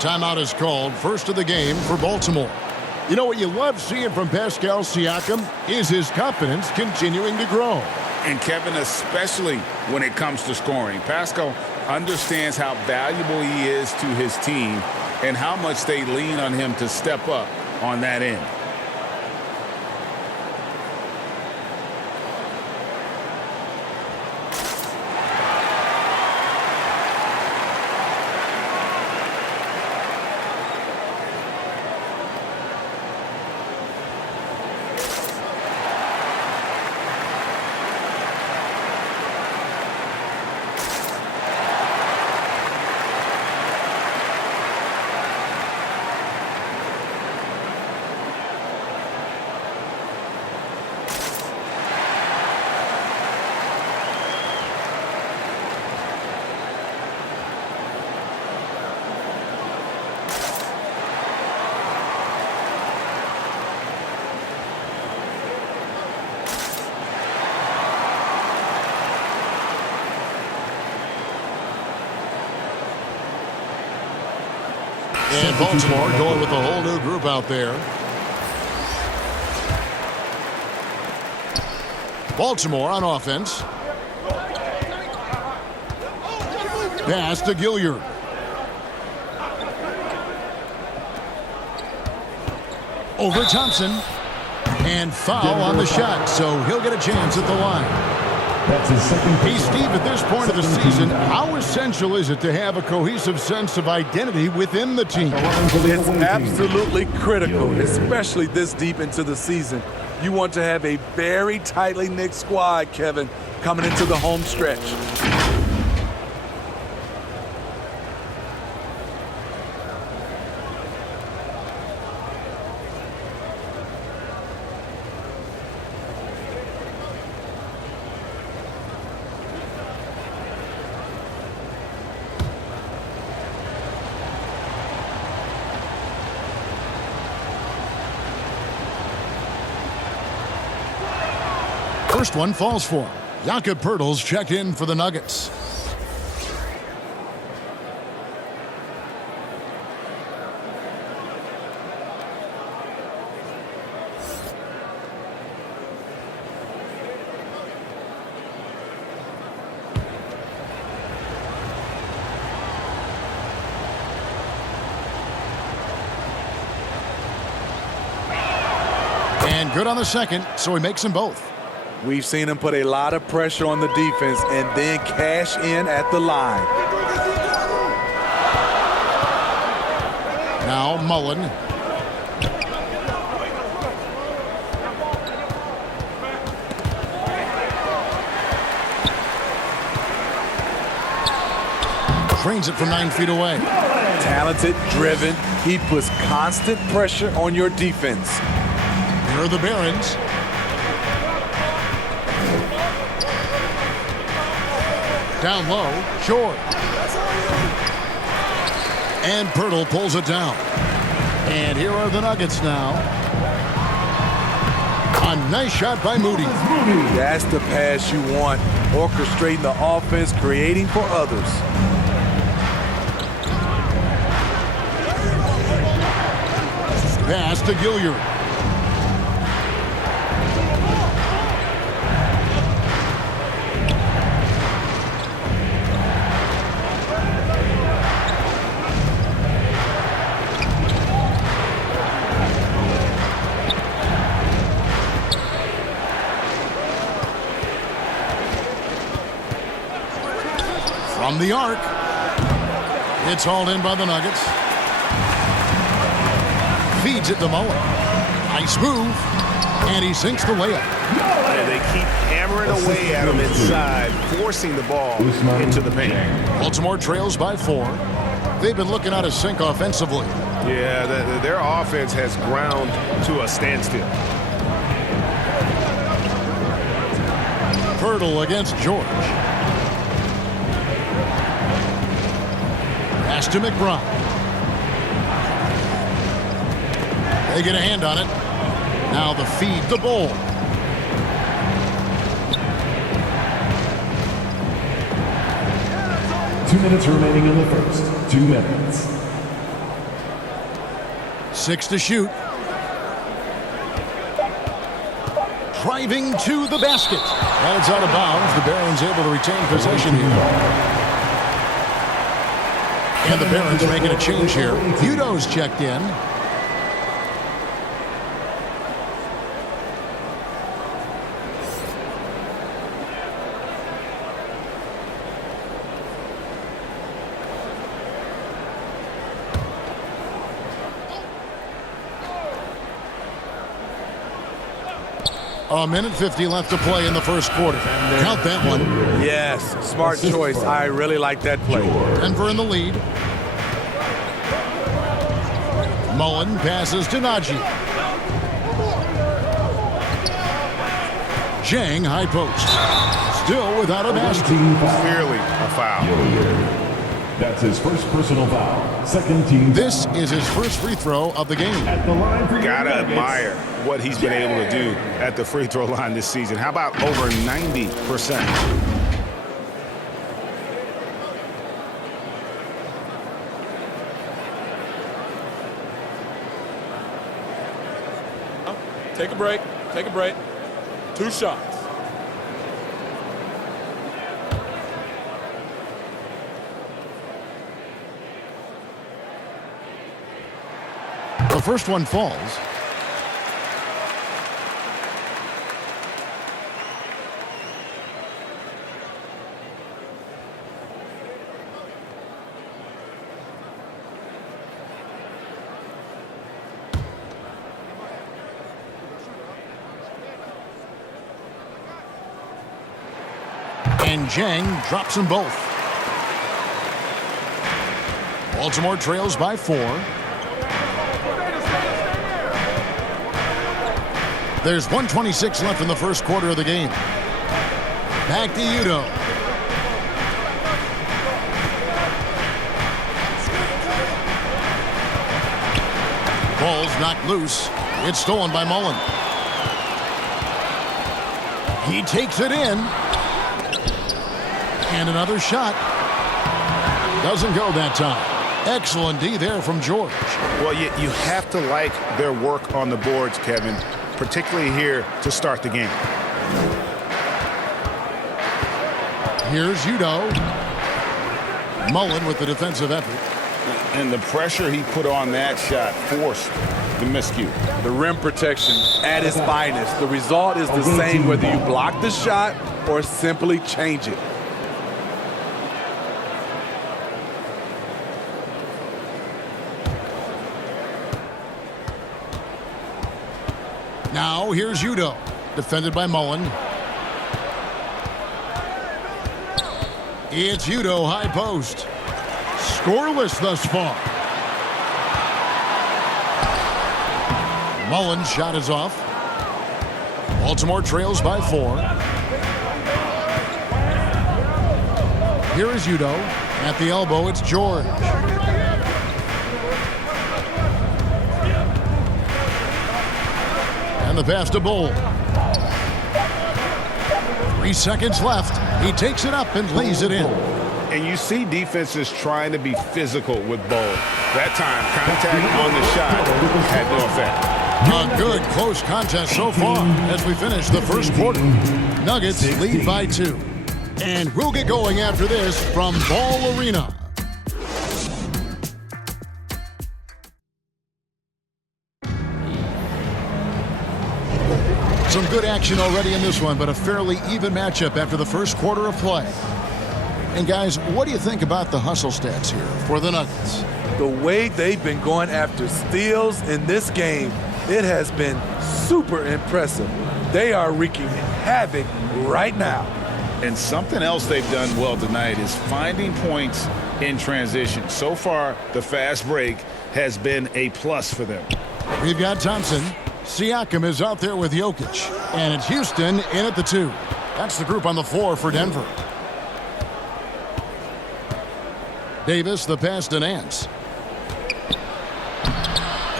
Timeout is called. First of the game for Baltimore. You know what you love seeing from Pascal Siakam is his confidence continuing to grow. And Kevin, especially when it comes to scoring. Pascal understands how valuable he is to his team and how much they lean on him to step up on that end. And Baltimore going with a whole new group out there. Baltimore on offense. Pass to Gilliard. Over Thompson. And foul on the shot, so he'll get a chance at the line. That's his second. Hey, Steve, at this point of the season, how essential is it to have a cohesive sense of identity within the team? It's absolutely critical, especially this deep into the season. You want to have a very tightly knit squad, Kevin, coming into the home stretch. First one falls for him. Jakob Poeltl's checked in for the Nuggets. And good on the second, so he makes them both. We've seen him put a lot of pressure on the defense and then cash in at the line. Now Mullen. Trains it from 9 feet away. Talented, driven. He puts constant pressure on your defense. Here are the Barons. Down low, short. And Poeltl pulls it down. And here are the Nuggets now. A nice shot by Moody. That's the pass you want. Orchestrating the offense, creating for others. Pass to Gilliard. From the arc. It's hauled in by the Nuggets. Feeds it to Mullen. Nice move. And he sinks the layup. And they keep hammering away at him inside, forcing the ball into the paint. Baltimore trails by 4. They've been looking out of sync offensively. Yeah, their offense has ground to a standstill. Poeltl against George. Pass to McBride. They get a hand on it. Now the feed, the ball. Two minutes remaining in the first. 2 minutes. 6 to shoot. Driving to the basket. And it's out of bounds. The Barons able to retain possession here. And the Barons making a change here. Udo's checked in. A minute 50 left to play in the first quarter. Count that one. Yes, smart choice. I really like that play. Denver in the lead. Mullen passes to Najee. Jang high post. Still without a basket. Clearly a foul. That's his first personal foul. Second team. This is his first free throw of the game. At the line for Gotta admire what he's been able to do at the free throw line this season. How about over 90%? Take a break. Take a break. 2 shots. The first one falls. And Jang drops them both. Baltimore trails by 4. There's 1:26 left in the first quarter of the game. Back to Udo. Ball's knocked loose. It's stolen by Mullen. He takes it in. And another shot. Doesn't go that time. Excellent D there from George. Well, you have to like their work on the boards, Kevin, particularly here to start the game. Here's Udo. Mullen with the defensive effort. And the pressure he put on that shot forced the miscue. The rim protection at its finest. The result is the same whether you block the shot or simply change it. Now here's Udo, defended by Mullen. It's Udo high post. Scoreless thus far. Mullen's shot is off. Baltimore trails by 4. Here is Udo. At the elbow, it's George. The pass to Bull. 3 seconds left. He takes it up and lays it in. And you see defenses trying to be physical with Bull. That time, contact on the shot had no effect. A good close contest so far as we finish the first quarter. Nuggets lead by 2. And we'll get going after this from Ball Arena. Some good action already in this one, but a fairly even matchup after the first quarter of play. And guys, what do you think about the hustle stats here for the Nuggets? The way they've been going after steals in this game, it has been super impressive. They are wreaking havoc right now. And something else they've done well tonight is finding points in transition. So far, the fast break has been a plus for them. We've got Thompson. Siakam is out there with Jokic. And it's Houston in at the 2. That's the group on the floor for Denver. Davis, the pass to Nance.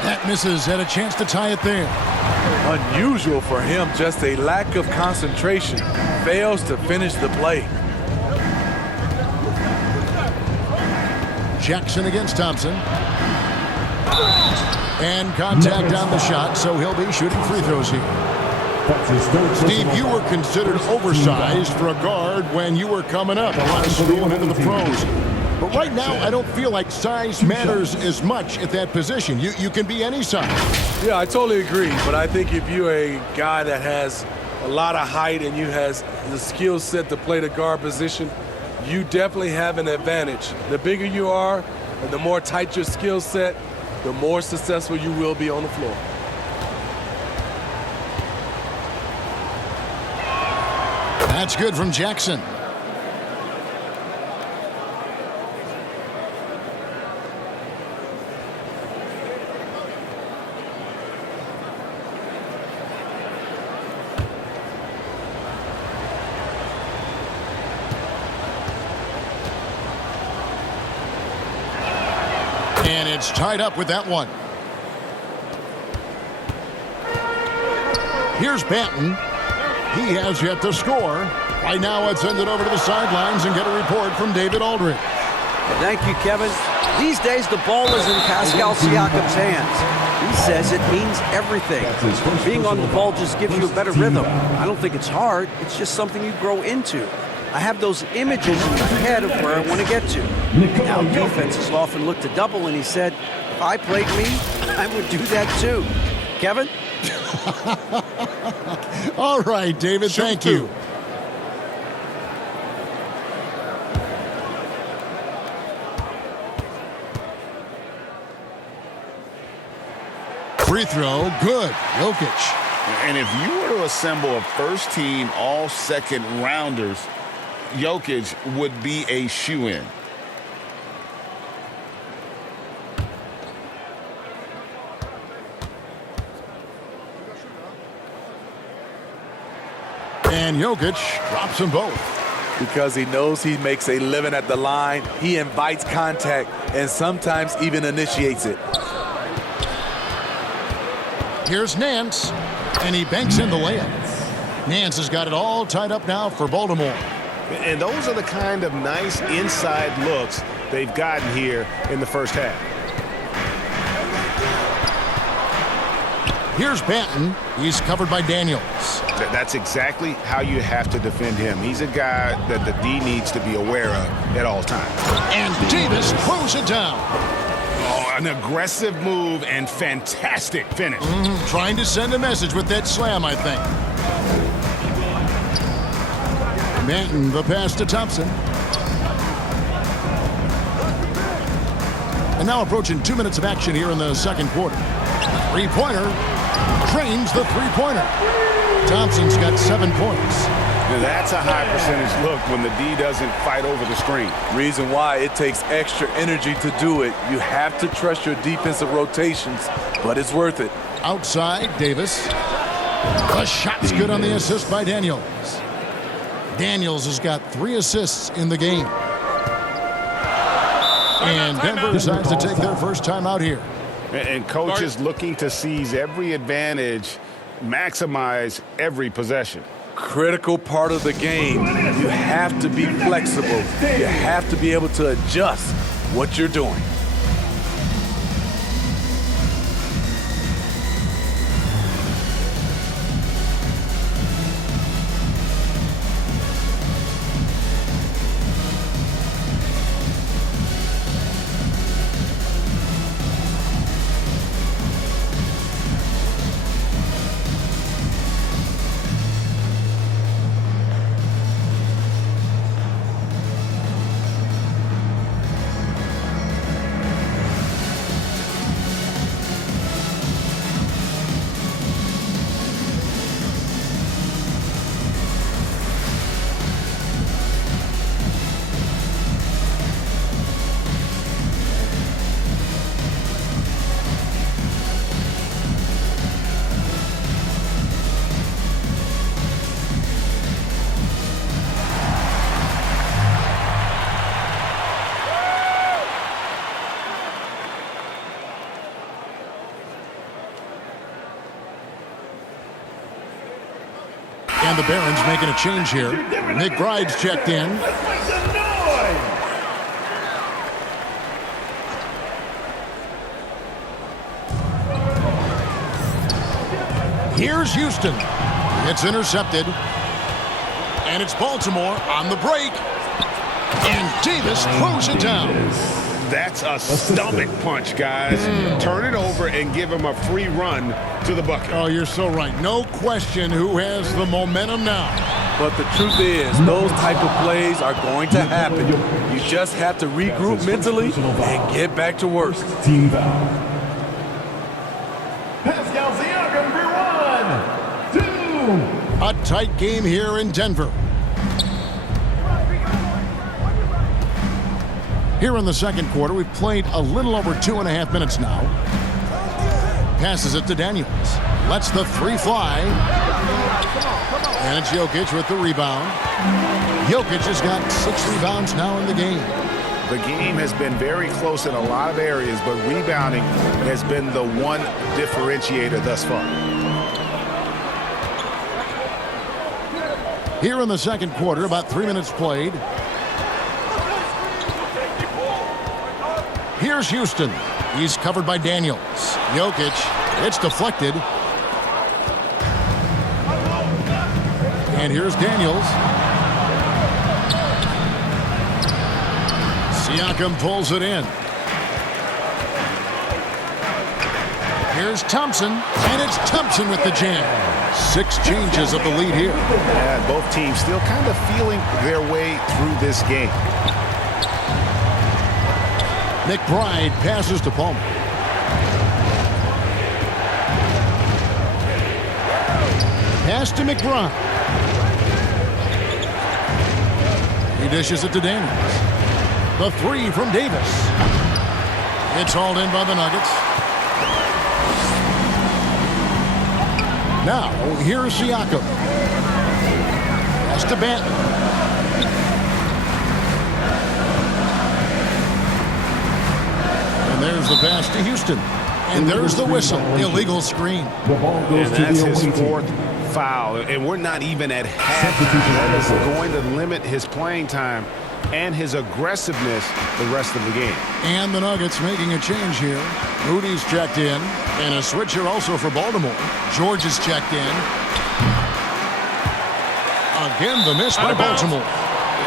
That misses. Had a chance to tie it there. Unusual for him, just a lack of concentration. Fails to finish the play. Jackson against Thompson. And contact on the shot, so he'll be shooting free throws here. That's his third Steve, personal you were foul. considered oversized for a guard when you were coming up, going into the pros. But right now, I don't feel like size matters as much at that position. You can be any size. Yeah, I totally agree. But I think if you're a guy that has a lot of height and you has the skill set to play the guard position, you definitely have an advantage. The bigger you are and the more tight your skill set, the more successful you will be on the floor. That's good from Jackson. And it's tied up with that one. Here's Banton. He has yet to score. Right now, let's send it over to the sidelines and get a report from David Aldridge. Thank you, Kevin. These days, the ball is in Pascal Siakam's hands. He says it means everything. Being on the ball just gives you a better rhythm. I don't think it's hard. It's just something you grow into. I have those images in my head of where I want to get to. Now, defenses often look to double, and he said, if I played me, I would do that too. Kevin? All right, David, thank you. Free throw, good. Jokic. And if you were to assemble a first-team all-second rounders, Jokic would be a shoo-in. And Jokic drops them both. Because he knows he makes a living at the line, he invites contact and sometimes even initiates it. Here's Nance, and he banks in the layup. Nance has got it all tied up now for Baltimore. And those are the kind of nice inside looks they've gotten here in the first half. Here's Banton. He's covered by Daniels. That's exactly how you have to defend him. He's a guy that the D needs to be aware of at all times. And Davis throws it down. Oh, an aggressive move and fantastic finish. Trying to send a message with that slam, I think. Banton, the pass to Thompson. And now approaching 2 minutes of action here in the second quarter. Three-pointer. Drains the three-pointer. Thompson's got 7 points. That's a high percentage look when the D doesn't fight over the screen. Reason why it takes extra energy to do it. You have to trust your defensive rotations, but it's worth it. Outside, Davis. The shot's good on the assist by Daniels. Daniels has got 3 assists in the game. And Denver decides to take their first time out here. And coach is looking to seize every advantage, maximize every possession. Critical part of the game. You have to be flexible. You have to be able to adjust what you're doing. And the Barons making a change here. McBride's checked in. Here's Houston. It's intercepted. And it's Baltimore on the break. And Davis throws it down. That's a stomach punch, guys. Turn it over and give him a free run to the bucket. Oh, you're so right. No question who has the momentum now. But the truth is, those type of plays are going to happen. You just have to regroup mentally and get back to work. Team foul. Pascal Siakam for 1, 2. A tight game here in Denver. Here in the second quarter, we've played a little over 2.5 minutes now. Passes it to Daniels. Lets the three fly. And it's Jokic with the rebound. Jokic has got 6 rebounds now in the game. The game has been very close in a lot of areas, but rebounding has been the one differentiator thus far. Here in the second quarter, about 3 minutes played. Here's Houston. He's covered by Daniels. Jokic. It's deflected. And here's Daniels. Siakam pulls it in. Here's Thompson. And it's Thompson with the jam. 6 changes of the lead here. And both teams still kind of feeling their way through this game. McBride passes to Palmer. Pass to McBride. He dishes it to Daniels. The 3 from Davis. It's hauled in by the Nuggets. Now, here's Siakam. Pass to Banton. And there's the pass to Houston. And there's the whistle. Illegal screen. And that's his 4th foul. And we're not even at halftime. That is going to limit his playing time and his aggressiveness the rest of the game. And the Nuggets making a change here. Moody's checked in. And a switcher also for Baltimore. George is checked in. Again, the miss by Baltimore.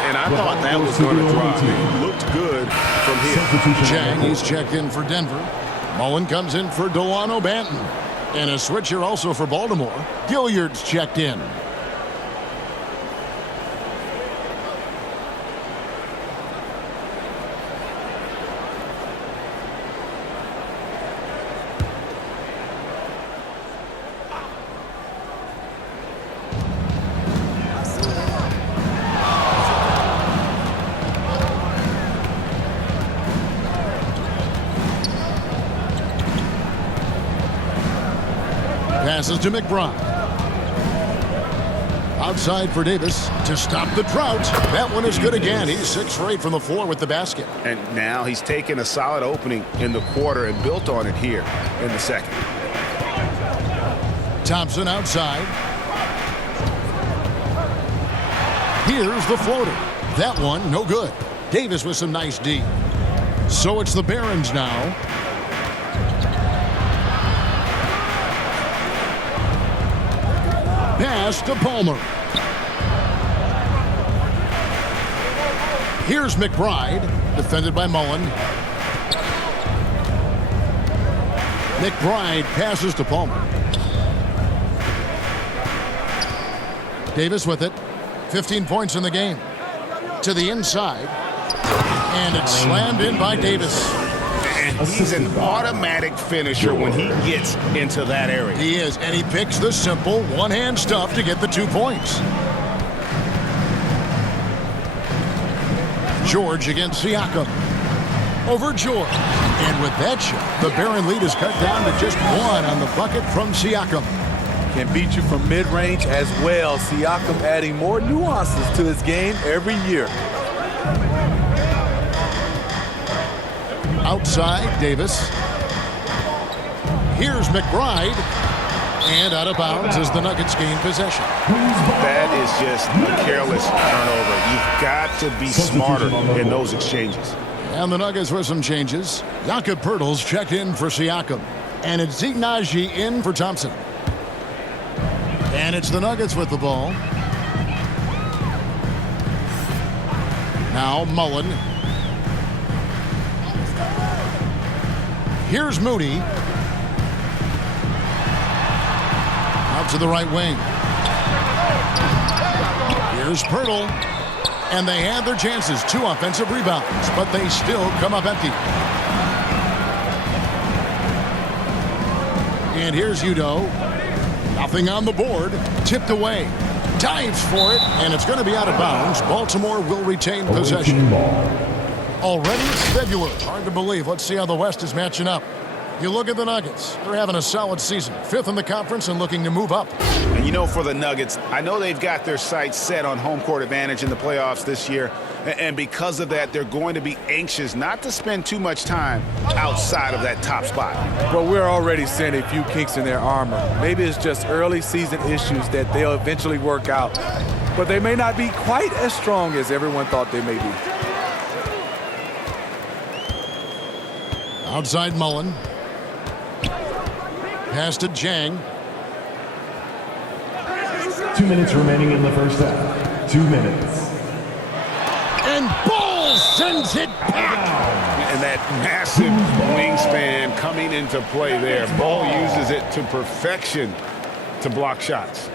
And I thought that was going to drop. It looked good from here. Chang, he's checked in for Denver. Mullen comes in for Delano Banton. And a switcher also for Baltimore. Gilliard's checked in. Passes to McBride. Outside for Davis to stop the drought. That one is good again. He's 6 for 8 from the floor with the basket. And now he's taken a solid opening in the quarter and built on it here in the second. Thompson outside. Here's the floater. That one, no good. Davis with some nice D. So it's the Barons now. Pass to Palmer. Here's McBride, defended by Mullen. McBride passes to Palmer. Davis with it. 15 points in the game. To the inside. And it's slammed in by Davis. And he's an automatic finisher when he gets into that area. He is, and he picks the simple one-hand stuff to get the 2 points. George against Siakam. Over George. And with that shot, the Baron lead is cut down to just 1 on the bucket from Siakam. Can beat you from mid-range as well. Siakam adding more nuances to his game every year. Outside, Davis. Here's McBride. And out of bounds as the Nuggets gain possession. That is just a careless turnover. You've got to be smarter in those exchanges. And the Nuggets with some changes. Jakob Poeltl's checked in for Siakam. And it's Ignaji in for Thompson. And it's the Nuggets with the ball. Now Mullen. Here's Moody. Out to the right wing. Here's Pirtle. And they had their chances. 2 offensive rebounds, but they still come up empty. And here's Udoh. Nothing on the board. Tipped away. Dives for it, and it's going to be out of bounds. Baltimore will retain possession. Already it's February. Hard to believe. Let's see how the West is matching up. You look at the Nuggets. They're having a solid season. 5th in the conference and looking to move up. And you know, for the Nuggets, I know they've got their sights set on home court advantage in the playoffs this year. And because of that, they're going to be anxious not to spend too much time outside of that top spot. But we're already seeing a few kinks in their armor. Maybe it's just early season issues that they'll eventually work out. But they may not be quite as strong as everyone thought they may be. Outside Mullen. Pass to Jang. 2 minutes remaining in the first half. 2 minutes. And Ball sends it back. And that massive wingspan coming into play there. Ball uses it to perfection to block shots.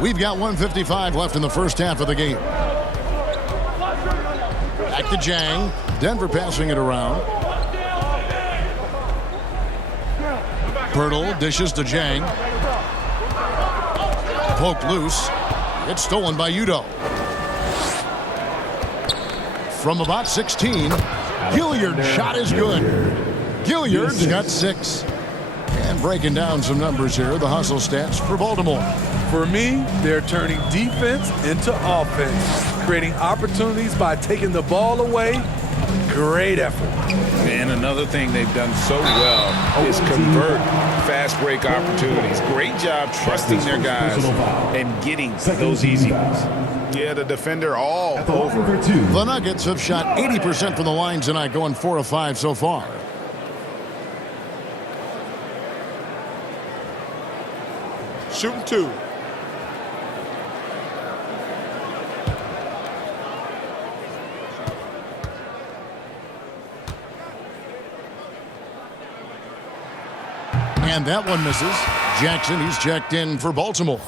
We've got 1:55 left in the first half of the game. Back to Jang. Denver passing it around. Pirtle dishes to Jang. Poked loose. It's stolen by Udoh. From about 16, Gilliard's shot is good. Gilliard's got 6. And breaking down some numbers here, the hustle stats for Baltimore. For me, they're turning defense into offense, creating opportunities by taking the ball away. Great effort. And another thing they've done so well is convert fast break opportunities. Great job trusting their guys and getting those easy ones. Yeah, the defender all over. The Nuggets have shot 80% from the line tonight, going 4 of 5 so far. Shooting 2. And that one misses. Jackson, he's checked in for Baltimore.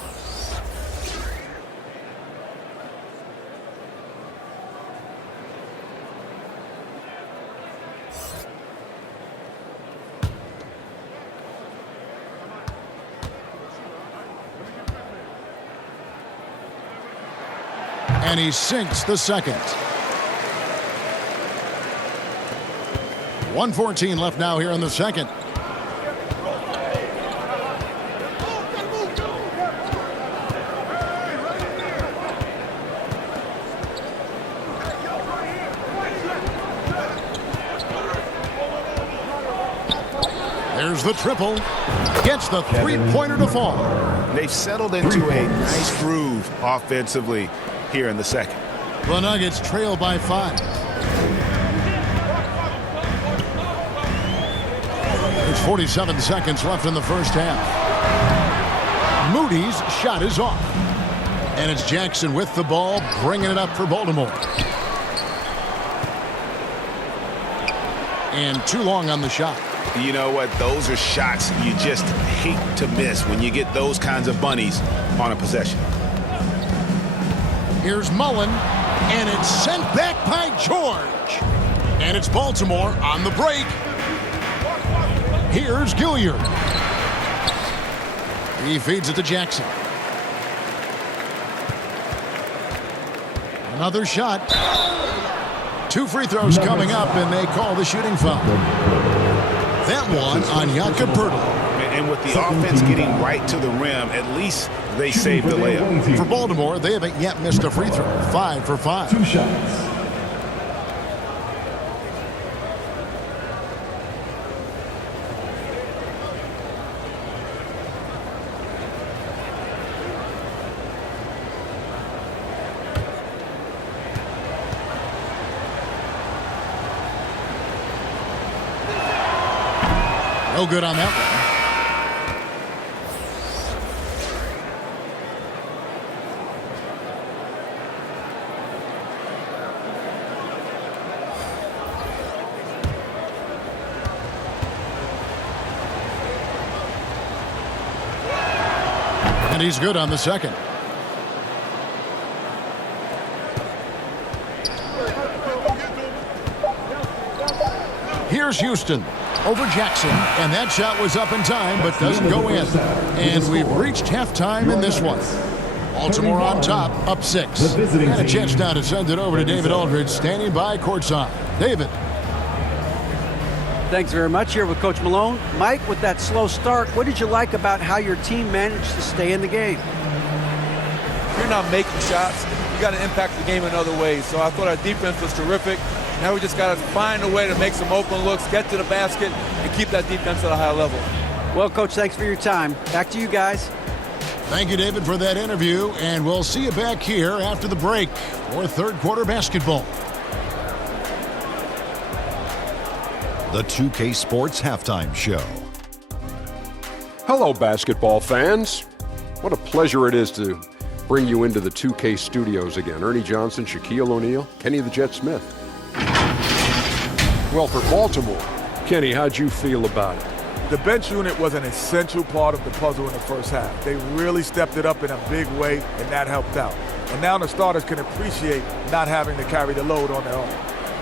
And he sinks the second. 1:14 left now here in the second. There's the triple. Gets the three-pointer to fall. They've settled into a nice groove offensively here in the second. The Nuggets trail by 5. There's 47 seconds left in the first half. Moody's shot is off. And it's Jackson with the ball, bringing it up for Baltimore. And too long on the shot. You know what? Those are shots you just hate to miss when you get those kinds of bunnies on a possession. Here's Mullen, and it's sent back by George. And it's Baltimore on the break. Here's Gilliard. He feeds it to Jackson. Another shot. 2 free throws coming up, and they call the shooting foul. That one on Jakob Pirtle. And with the offense getting right to the rim, at least they saved the layup. For Baltimore, they haven't yet missed a free throw. 5 for 5. 2 shots. No good on that one. And he's good on the second. Here's Houston over Jackson, and that shot was up in time but doesn't go in. And we've reached halftime in this one. Baltimore on top, up 6. And a chance now to send it over to David Aldridge, standing by courtside. David. Thanks very much. Here with Coach Malone. Mike, with that slow start, what did you like about how your team managed to stay in the game? If you're not making shots, you got to impact the game in other ways. So I thought our defense was terrific. Now we just got to find a way to make some open looks, get to the basket, and keep that defense at a high level. Well, Coach, thanks for your time. Back to you guys. Thank you, David, for that interview, and we'll see you back here after the break for third quarter basketball. The 2K Sports Halftime Show. Hello, basketball fans. What a pleasure it is to bring you into the 2K studios again. Ernie Johnson, Shaquille O'Neal, Kenny the Jet Smith. Well, for Baltimore, Kenny, how'd you feel about it? The bench unit was an essential part of the puzzle in the first half. They really stepped it up in a big way, and that helped out. And now the starters can appreciate not having to carry the load on their own.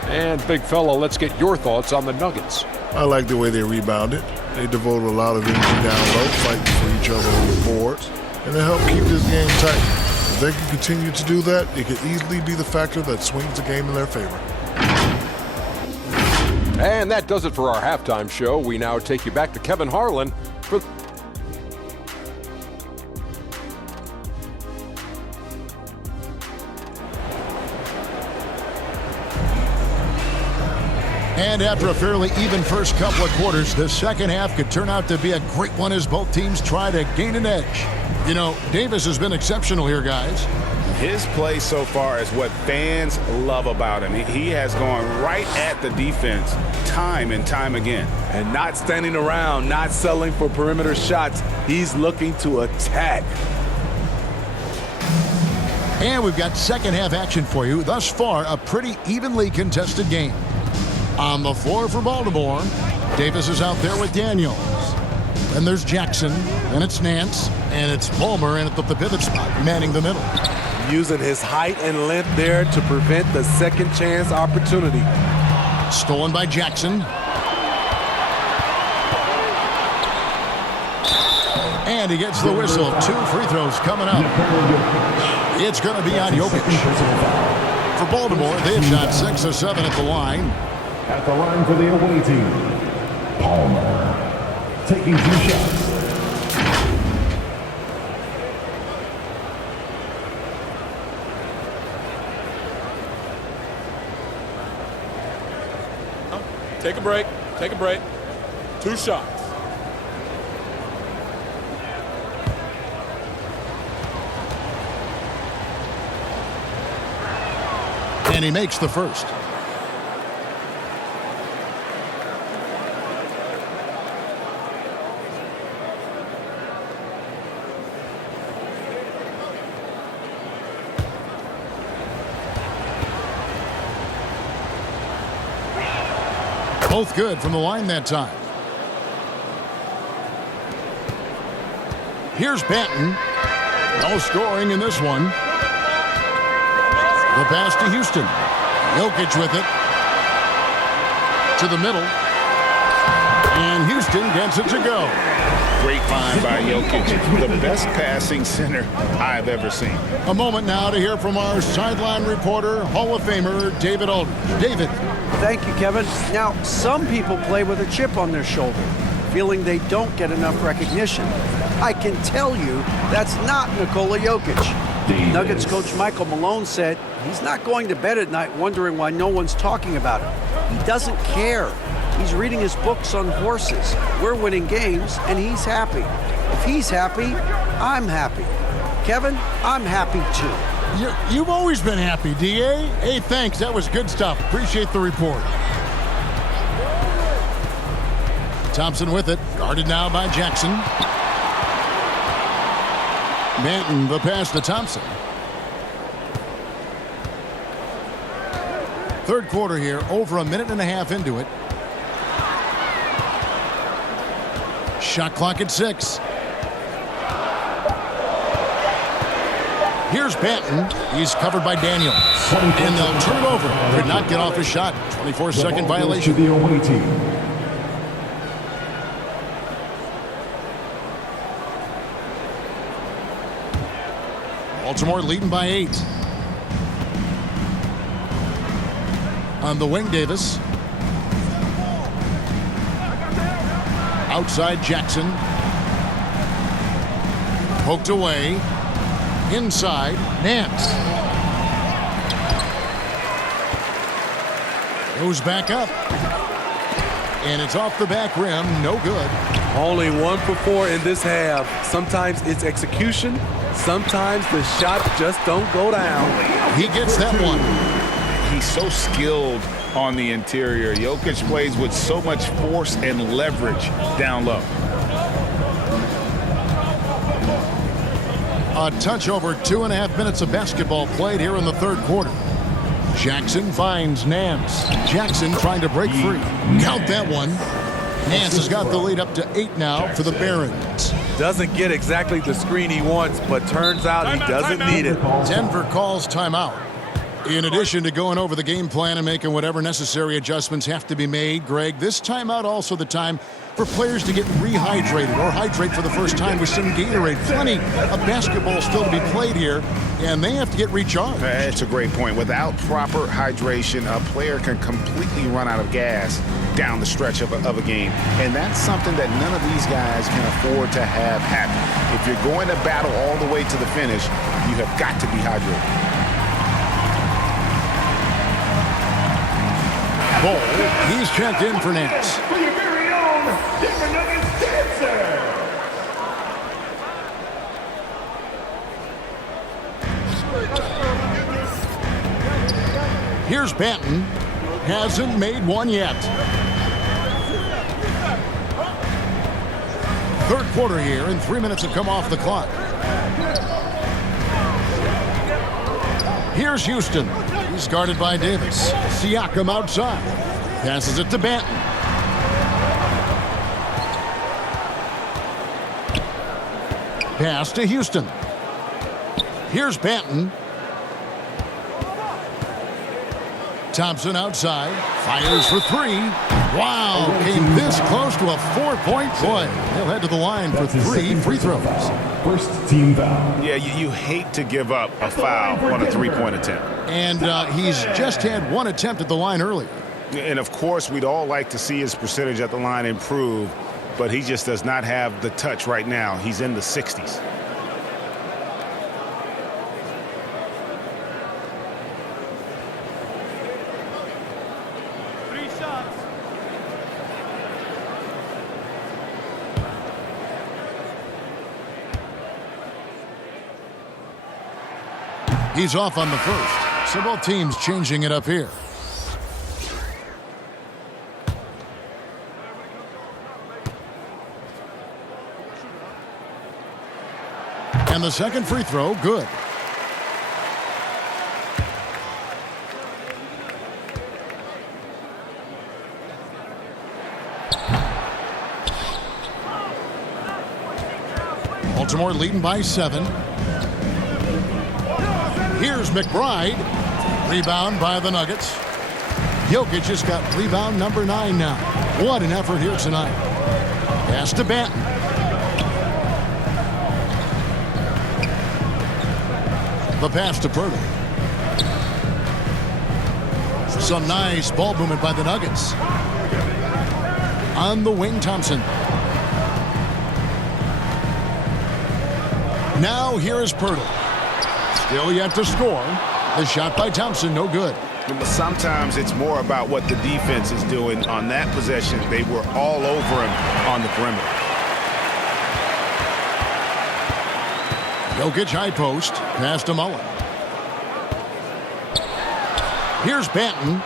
And, big fella, let's get your thoughts on the Nuggets. I like the way they rebounded. They devoted a lot of energy down low, fighting for each other on the boards, and it helped keep this game tight. If they can continue to do that, it could easily be the factor that swings the game in their favor. And that does it for our halftime show. We now take you back to Kevin Harlan for... And after a fairly even first couple of quarters, the second half could turn out to be a great one as both teams try to gain an edge. You know, Davis has been exceptional here, guys. His play so far is what fans love about him. He has gone right at the defense time and time again. And not standing around, not settling for perimeter shots. He's looking to attack. And we've got second half action for you. Thus far, a pretty evenly contested game. On the floor for Baltimore, Davis is out there with Daniels. Then there's Jackson, and it's Nance, and it's Palmer in at the pivot spot, manning the middle. Using his height and length there to prevent the second chance opportunity. Stolen by Jackson. And he gets the whistle. 2 free throws coming up. It's going to be on Jokic. For Baltimore, they've shot 6 of 7 at the line. At the line for the away team, Palmer taking 2 shots. Take a break. Take a break. 2 shots. And he makes the first. Both good from the line that time. Here's Banton. No scoring in this one. The pass to Houston. Jokic with it. To the middle. And Houston gets it to go. Great find by Jokic. The best passing center I've ever seen. A moment now to hear from our sideline reporter, Hall of Famer David Aldridge. David. Thank you, Kevin. Now, some people play with a chip on their shoulder, feeling they don't get enough recognition. I can tell you that's not Nikola Jokic. Nuggets coach Michael Malone said he's not going to bed at night wondering why no one's talking about him. He doesn't care. He's reading his books on horses. We're winning games, and he's happy. If he's happy, I'm happy. Kevin, I'm happy too. You've always been happy, D.A. Hey, thanks. That was good stuff. Appreciate the report. Thompson with it. Guarded now by Jackson. Manton, the pass to Thompson. Third quarter here, over a minute and a half into it. Shot clock at 6. Here's Banton. He's covered by Daniels. And they'll turn it over. Could not get off his shot. 24-second violation. To the away team. Baltimore leading by 8. On the wing, Davis. Outside Jackson. Poked away. Inside, Nance. Goes back up. And it's off the back rim. No good. Only 1 for 4 in this half. Sometimes it's execution. Sometimes the shots just don't go down. He gets that one. He's so skilled on the interior. Jokic plays with so much force and leverage down low. A touch over 2.5 minutes of basketball played here in the third quarter. Jackson finds Nance. Jackson trying to break free. Count that one. Nance has got the lead up to 8 now for the Barons. Doesn't get exactly the screen he wants, but turns out he doesn't need it. Denver calls timeout. In addition to going over the game plan and making whatever necessary adjustments have to be made, Greg, this timeout also the time for players to get rehydrated or hydrate for the first time with some Gatorade. Plenty of basketball still to be played here, and they have to get recharged. That's a great point. Without proper hydration, a player can completely run out of gas down the stretch of a game. And that's something that none of these guys can afford to have happen. If you're going to battle all the way to the finish, you have got to be hydrated. Ball, he's checked in for Nance. For your very own Denver Nuggets dancer. Here's Banton. Hasn't made one yet. Third quarter here, and 3 minutes have come off the clock. Here's Houston. He's guarded by Davis. Siakam outside. Passes it to Banton. Pass to Houston. Here's Banton. Thompson outside. Fires for 3. Wow, came this close to a 4-point play. He'll head to the line for 3 free throws. First team foul. Yeah, you hate to give up a foul on a 3-point attempt. And he's just had 1 attempt at the line earlier. And, of course, we'd all like to see his percentage at the line improve, but he just does not have the touch right now. He's in the 60s. He's off on the first. So both teams changing it up here. And the second free throw, good. Baltimore leading by 7. Here's McBride. Rebound by the Nuggets. Jokic just got rebound number 9 now. What an effort here tonight. Pass to Banton. The pass to Purtle. Some nice ball movement by the Nuggets. On the wing, Thompson. Now here is Purtle. Still yet to score. The shot by Thompson, no good. But sometimes it's more about what the defense is doing on that possession. They were all over him on the perimeter. Jokic high post. Pass to Mullen. Here's Banton.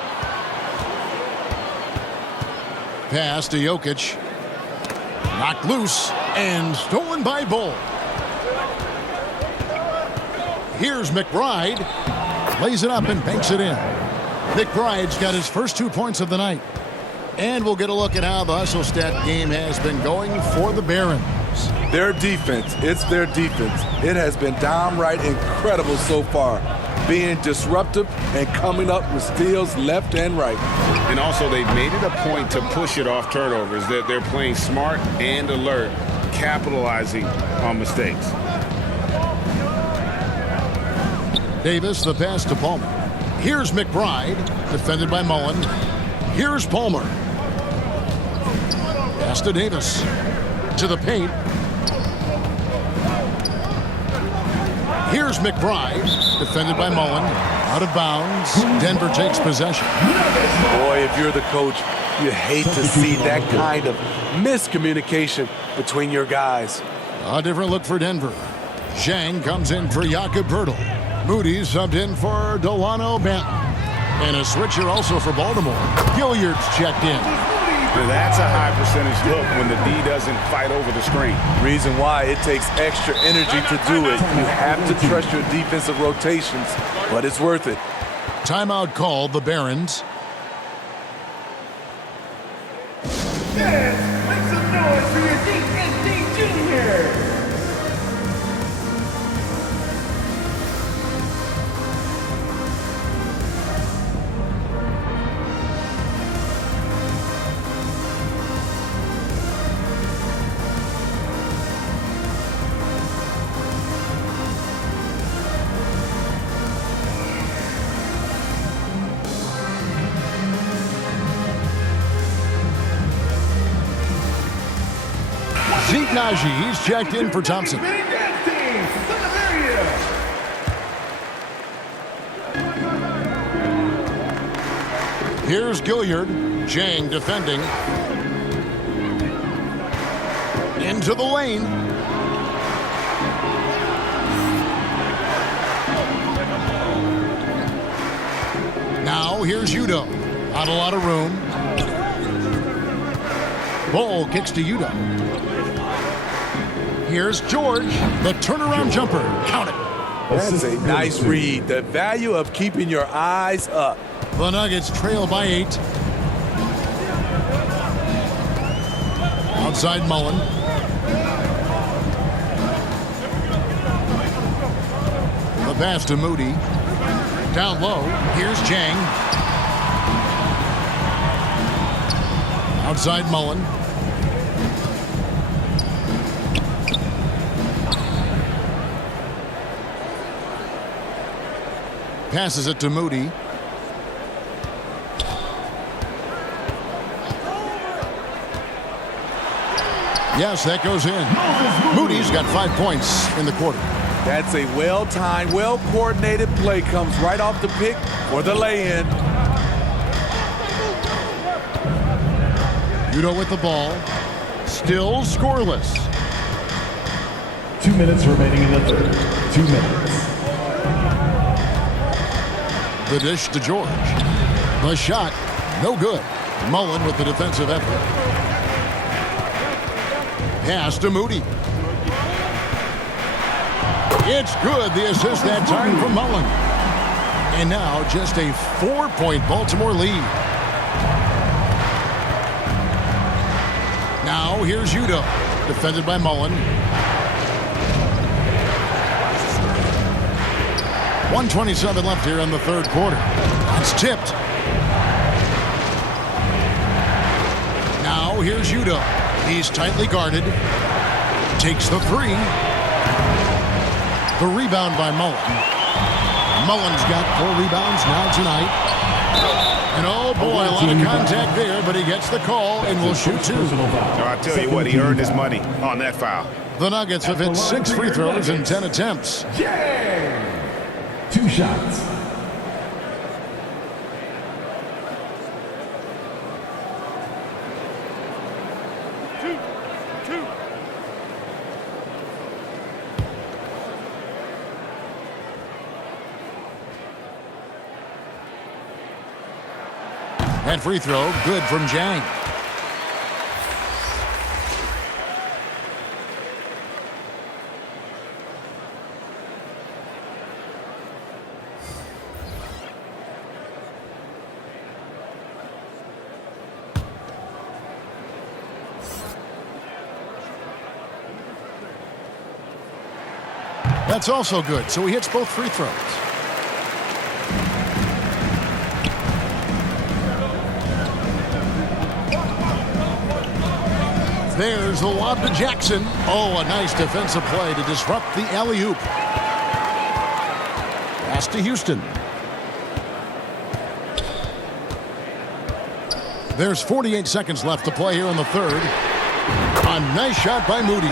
Pass to Jokic. Knocked loose and stolen by Bull. Here's McBride. Lays it up and banks it in. McBride's got his first 2 points of the night. And we'll get a look at how the hustle stat game has been going for the Barons. Their defense, it's their defense. It has been downright incredible so far, being disruptive and coming up with steals left and right. And also, they've made it a point to push it off turnovers. They're playing smart and alert, capitalizing on mistakes. Davis, the pass to Palmer. Here's McBride, defended by Mullen. Here's Palmer. Pass to Davis. To the paint. Here's McBride, defended by Mullen. Out of bounds. Denver takes possession. Boy, if you're the coach, you hate to see that kind of miscommunication between your guys. A different look for Denver. Zhang comes in for Jakob Poeltl. Moody subbed in for Delano Banton. And a switcher also for Baltimore. Gilliard's checked in. That's a high percentage look when the D doesn't fight over the screen. Reason why it takes extra energy to do it. You have to trust your defensive rotations, but it's worth it. Timeout called, the Barons. Yes, make some noise for your DND Junior. Zeke Najee, he's checked in for Thompson. Here's Gilliard. Zhang defending. Into the lane. Now here's Udo. Not a lot of room. Bull kicks to Udo. Here's George, the turnaround jumper. Count it. That's a nice read. The value of keeping your eyes up. The Nuggets trail by 8. Outside Mullen. The pass to Moody. Down low. Here's Zhang. Outside Mullen. Passes it to Moody. Yes, that goes in. Moody's got 5 points in the quarter. That's a well-timed, well-coordinated play. Comes right off the pick for the lay-in. Udo with the ball. Still scoreless. 2 minutes remaining in the third. 2 minutes. The dish to George. The shot, no good. Mullen with the defensive effort. Pass to Moody. It's good. The assist that time from Mullen. And now just a 4-point Baltimore lead. Now here's Udo. Defended by Mullen. 1:27 left here in the third quarter. It's tipped. Now here's Udo. He's tightly guarded. Takes the 3. The rebound by Mullen. Mullen's got 4 rebounds now tonight. And oh boy, a lot of contact there, but he gets the call and will shoot 2. I'll tell you what, he earned his money on that foul. The Nuggets have hit 6 free throws in 10 attempts. 2 shots. That free throw, good from Zhang. That's also good, so he hits both free throws. There's the lob to Jackson. Oh, a nice defensive play to disrupt the alley-oop. Pass to Houston. There's 48 seconds left to play here in the third. A nice shot by Moody.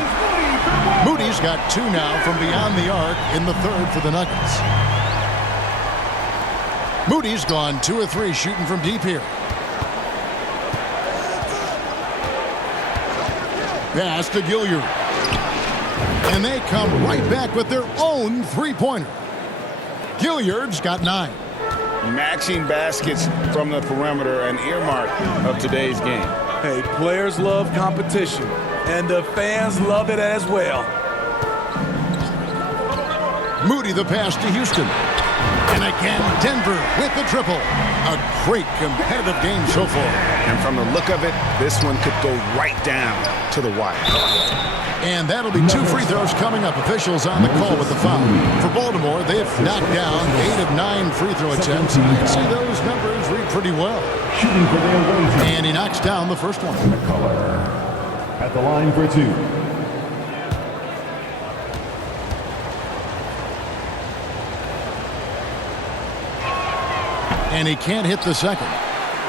Moody's got 2 now from beyond the arc in the third for the Nuggets. Moody's gone 2 of 3 shooting from deep here. Pass to Gilliard. And they come right back with their own three-pointer. Gilliard's got 9. Matching baskets from the perimeter, an earmark of today's game. Hey, players love competition, and the fans love it as well. Moody the pass to Houston. And again, Denver with the triple. A great competitive game so far. And from the look of it, this one could go right down to the wire. And that'll be 2 free throws coming up. Officials on the call with the foul. For Baltimore, they've knocked down 8 of 9 free throw attempts. You can see those numbers read pretty well. Shooting for their away team. And he knocks down the first one. McCullough at the line for 2. And he can't hit the second.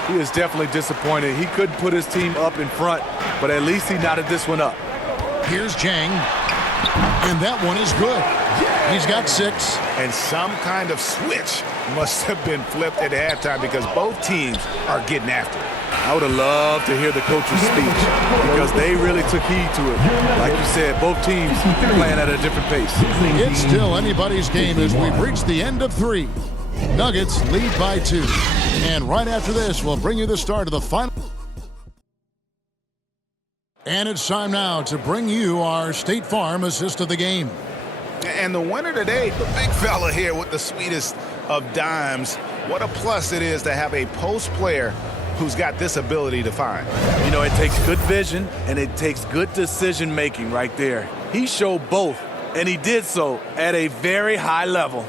He is definitely disappointed. He couldn't put his team up in front, but at least he knotted this one up. Here's Chang. And that one is good. He's got 6. And some kind of switch must have been flipped at halftime because both teams are getting after it. I would have loved to hear the coach's speech because they really took heed to it. Like you said, both teams playing at a different pace. It's still anybody's game as we've reached the end of 3. Nuggets lead by 2. And right after this, we'll bring you the start of the final. And it's time now to bring you our State Farm assist of the game. And the winner today, the big fella here with the sweetest of dimes. What a plus it is to have a post player who's got this ability to find. You know, it takes good vision and it takes good decision making right there. He showed both, and he did so at a very high level.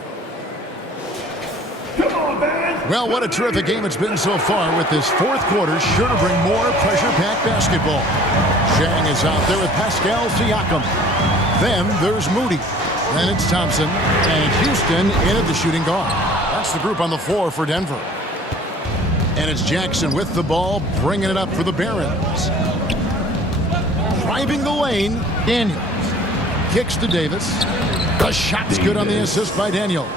Well, what a terrific game it's been so far, with this fourth quarter sure to bring more pressure-packed basketball. Chang is out there with Pascal Siakam. Then there's Moody. Then it's Thompson. And Houston in at the shooting guard. That's the group on the floor for Denver. And it's Jackson with the ball, bringing it up for the Barons. Driving the lane, Daniels. Kicks to Davis. The shot's good on the assist by Daniels.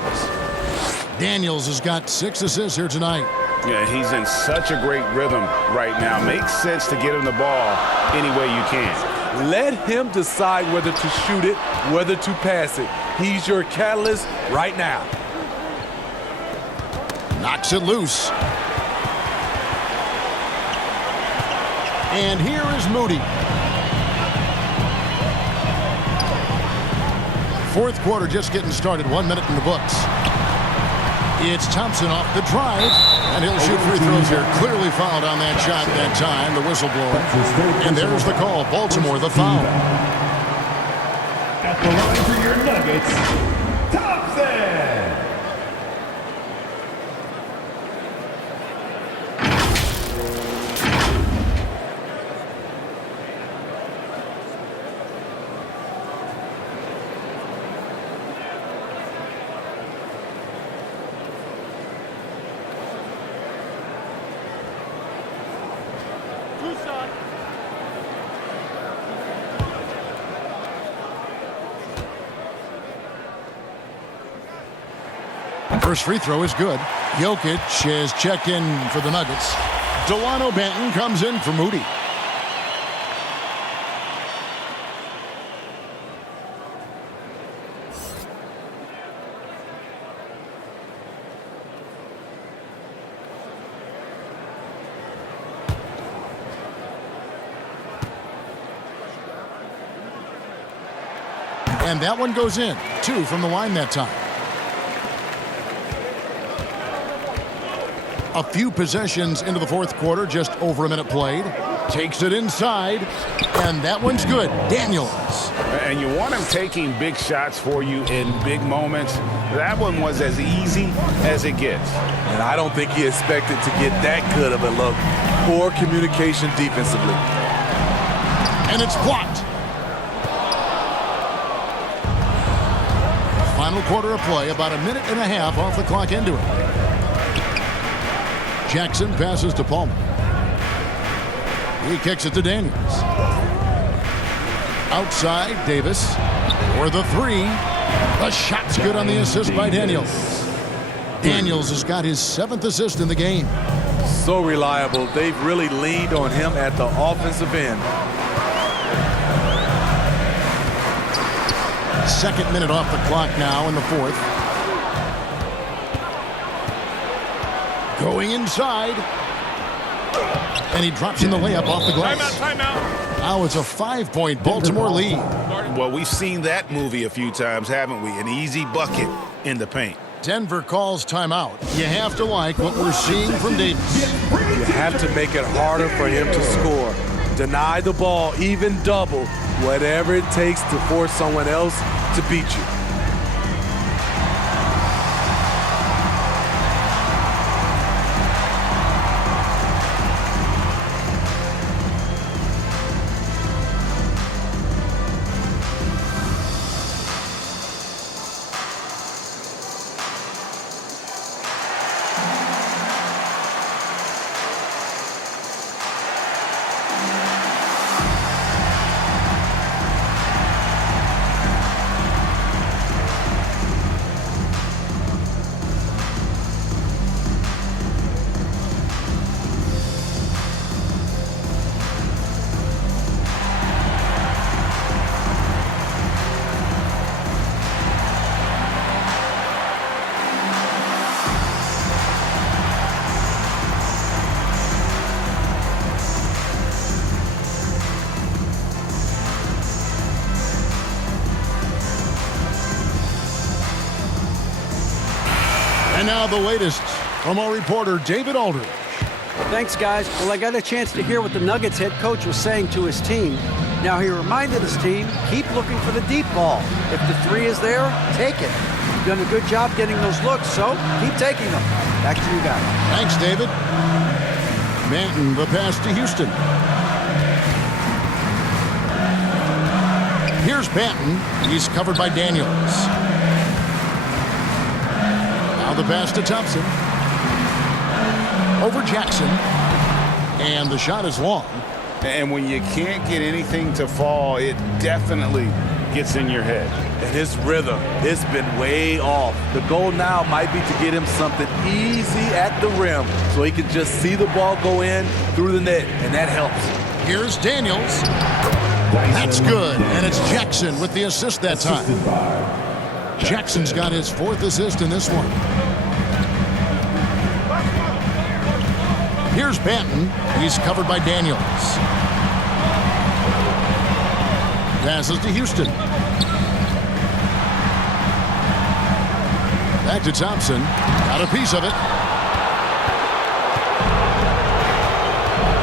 Daniels has got 6 assists here tonight. Yeah, he's in such a great rhythm right now. Makes sense to get him the ball any way you can. Let him decide whether to shoot it, whether to pass it. He's your catalyst right now. Knocks it loose. And here is Moody. Fourth quarter just getting started. 1 minute in the books. It's Thompson off the drive, and he'll shoot free throws here. Clearly fouled on that shot that time, the whistle blower. And there's the call. Baltimore, the foul. At the line for your Nuggets, Thompson. First free throw is good. Jokic has checked in for the Nuggets. Delano Banton comes in for Moody. And that one goes in. 2 from the line that time. A few possessions into the fourth quarter, just over a minute played. Takes it inside, and that one's good. Daniels. And you want him taking big shots for you in big moments. That one was as easy as it gets. And I don't think he expected to get that good of a look. Poor communication defensively. And it's blocked. Final quarter of play, about a minute and a half off the clock into it. Jackson passes to Palmer. He kicks it to Daniels. Outside, Davis for the three. The shot's good on the assist by Daniels. Daniels has got his 7th assist in the game. So reliable. They've really leaned on him at the offensive end. Second minute off the clock now in the fourth. Going inside. And he drops in the layup off the glass. Timeout. Now it's a 5-point Baltimore lead. Well, we've seen that movie a few times, haven't we? An easy bucket in the paint. Denver calls timeout. You have to like what we're seeing from Davis. You have to make it harder for him to score. Deny the ball, even double, whatever it takes to force someone else to beat you. And now the latest from our reporter, David Aldridge. Thanks, guys. Well, I got a chance to hear what the Nuggets head coach was saying to his team. Now, he reminded his team, keep looking for the deep ball. If the three is there, take it. You've done a good job getting those looks, so keep taking them. Back to you guys. Thanks, David. Manton, the pass to Houston. Here's Banton. He's covered by Daniels. Now the pass to Thompson. Over Jackson. And the shot is long. And when you can't get anything to fall, it definitely gets in your head. And his rhythm, it's been way off. The goal now might be to get him something easy at the rim so he can just see the ball go in through the net, and that helps. Here's Daniels. That's good, and it's Jackson with the assist that time. Jackson's got his 4th assist in this one. Here's Banton. He's covered by Daniels. Passes to Houston. Back to Thompson. Got a piece of it.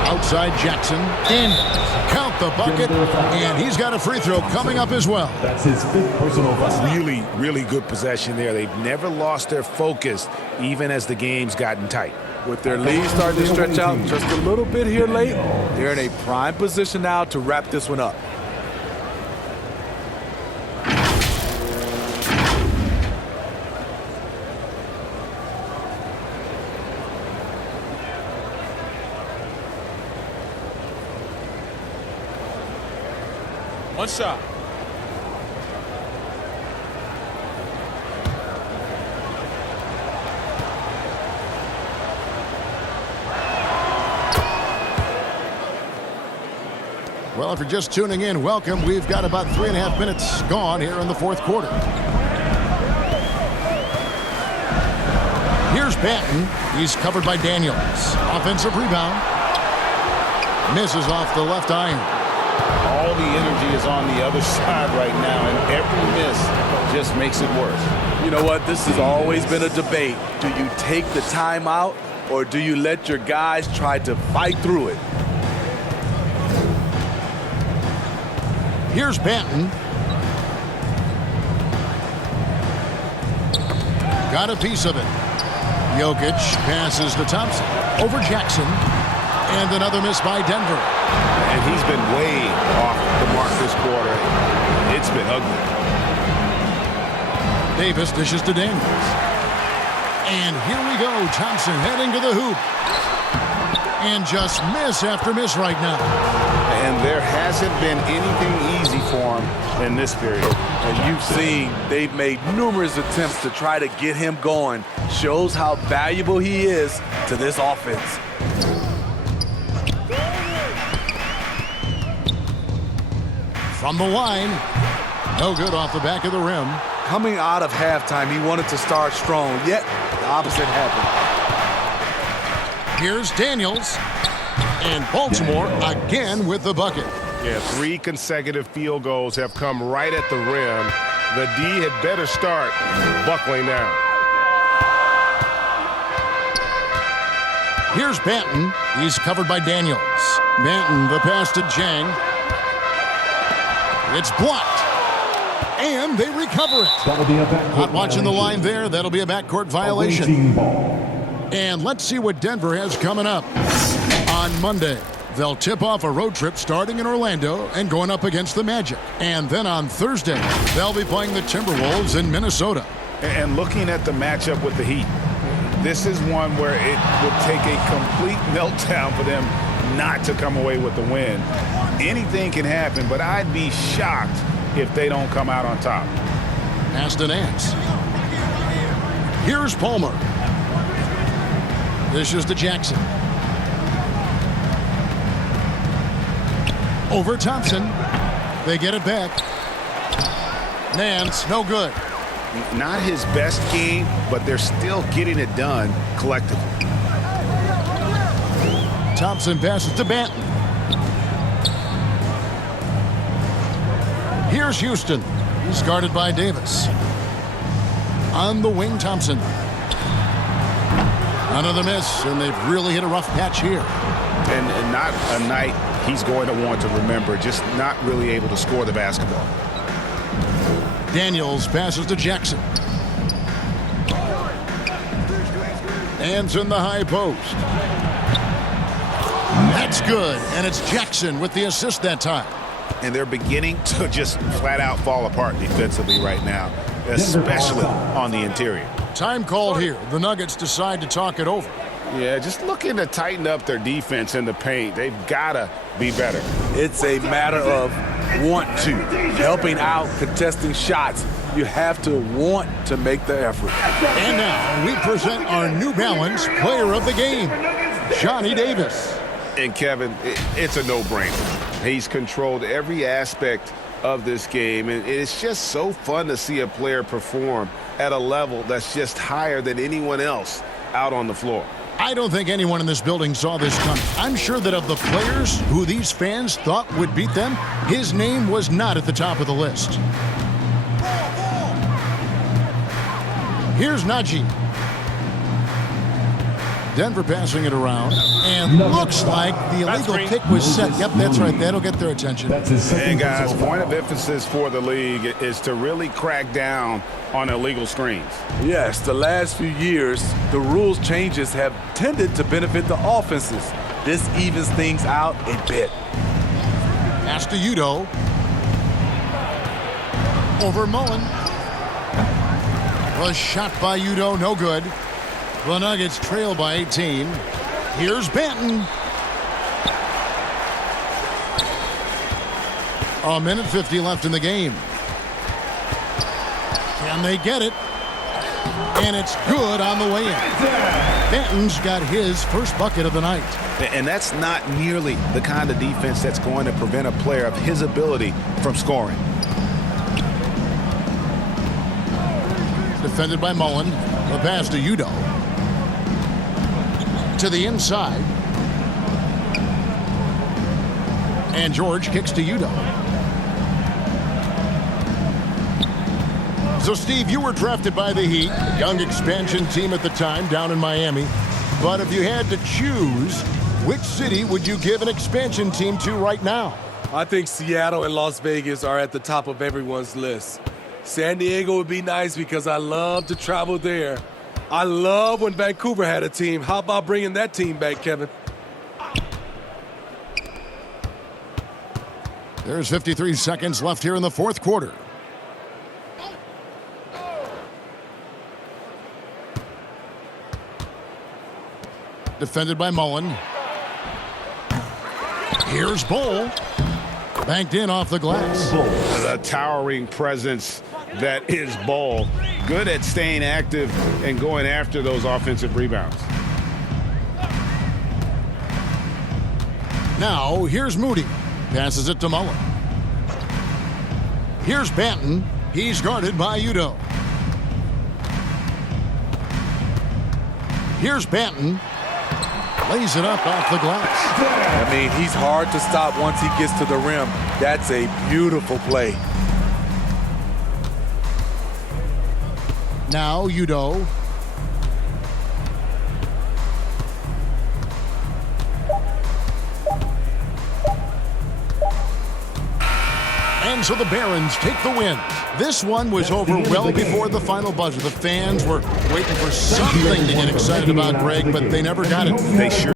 Outside Jackson. In. Count the bucket. And he's got a free throw coming up as well. That's his 5th personal foul. Really, really good possession there. They've never lost their focus, even as the game's gotten tight. With their lead starting to stretch out just a little bit here late, they're in a prime position now to wrap this one up. One shot. Well, if you're just tuning in, welcome. We've got about 3.5 minutes gone here in the 4th quarter. Here's Banton. He's covered by Daniels. Offensive rebound. Misses off the left iron. All the energy is on the other side right now, and every miss just makes it worse. You know what? This has always been a debate. Do you take the timeout, or do you let your guys try to fight through it? Here's Banton. Got a piece of it. Jokic passes to Thompson. Over Jackson. And another miss by Denver. And he's been way off the mark this quarter. It's been ugly. Davis dishes to Daniels. And here we go. Thompson heading to the hoop. And just miss after miss right now. And there hasn't been anything easy for him in this period. And you've seen they've made numerous attempts to try to get him going. Shows how valuable he is to this offense. From the line. No good off the back of the rim. Coming out of halftime, he wanted to start strong, yet the opposite happened. Here's Daniels. And Baltimore again with the bucket. Yeah, 3 consecutive field goals have come right at the rim. The D had better start buckling now. Here's Banton. He's covered by Daniels. Banton, the pass to Jang. It's blocked. And they recover it. That'll be a backcourt Not watching the line violation. there. That'll be a backcourt violation. Away team ball. And let's see what Denver has coming up. On Monday, they'll tip off a road trip starting in Orlando and going up against the Magic. And then on Thursday, they'll be playing the Timberwolves in Minnesota. And looking at the matchup with the Heat, this is one where it would take a complete meltdown for them not to come away with the win. Anything can happen, but I'd be shocked if they don't come out on top. Pass to Nance. Here's Palmer. This is to Jackson. Over Thompson. They get it back. Nance, no good. Not his best game, but they're still getting it done collectively. Thompson passes to Banton. Here's Houston. He's guarded by Davis. On the wing, Thompson. Another miss, and they've really hit a rough patch here. And not a night he's going to want to remember, just not really able to score the basketball. Daniels passes to Jackson. Hands in the high post. That's good, and it's Jackson with the assist that time. And they're beginning to just flat out fall apart defensively right now, especially on the interior. Time called here. The Nuggets decide to talk it over. Yeah, just looking to tighten up their defense in the paint. They've got to be better. It's a matter of want to. Helping out, contesting shots. You have to want to make the effort. And now we present our New Balance player of the game, Johnny Davis. And Kevin, it's a no-brainer. He's controlled every aspect of this game, and it's just so fun to see a player perform at a level that's just higher than anyone else out on the floor. I don't think anyone in this building saw this coming. I'm sure that of the players who these fans thought would beat them, his name was not at the top of the list. Here's Najee. Denver passing it around, and looks like the illegal kick was set. Yep, that's right. That'll get their attention. And guys, point of emphasis for the league is to really crack down on illegal screens. Yes, the last few years, the rules changes have tended to benefit the offenses. This evens things out a bit. Pass to Udo. Over Mullen. Was shot by Udo, no good. The Nuggets trail by 18. Here's Banton. A minute 50 left in the game. Can they get it? And it's good on the way in. Banton's got his first bucket of the night. And that's not nearly the kind of defense that's going to prevent a player of his ability from scoring. Defended by Mullen. The pass to Udo. To the inside. And George kicks to Udo. So, Steve, you were drafted by the Heat, a young expansion team at the time down in Miami. But if you had to choose, which city would you give an expansion team to right now? I think Seattle and Las Vegas are at the top of everyone's list. San Diego would be nice because I love to travel there. I love when Vancouver had a team. How about bringing that team back, Kevin? There's 53 seconds left here in the fourth quarter. Defended by Mullen. Here's Bull. Banked in off the glass. The towering presence that is Bull. Good at staying active and going after those offensive rebounds. Now, here's Moody. Passes it to Mullen. Here's Banton. He's guarded by Udo. Here's Banton. Lays it up off the glass. I mean, he's hard to stop once he gets to the rim. That's a beautiful play. Now Udo. And so the Barons take the win. This one was over well before the final buzzer. The fans were waiting for something to get excited about, Greg, but they never got it. They sure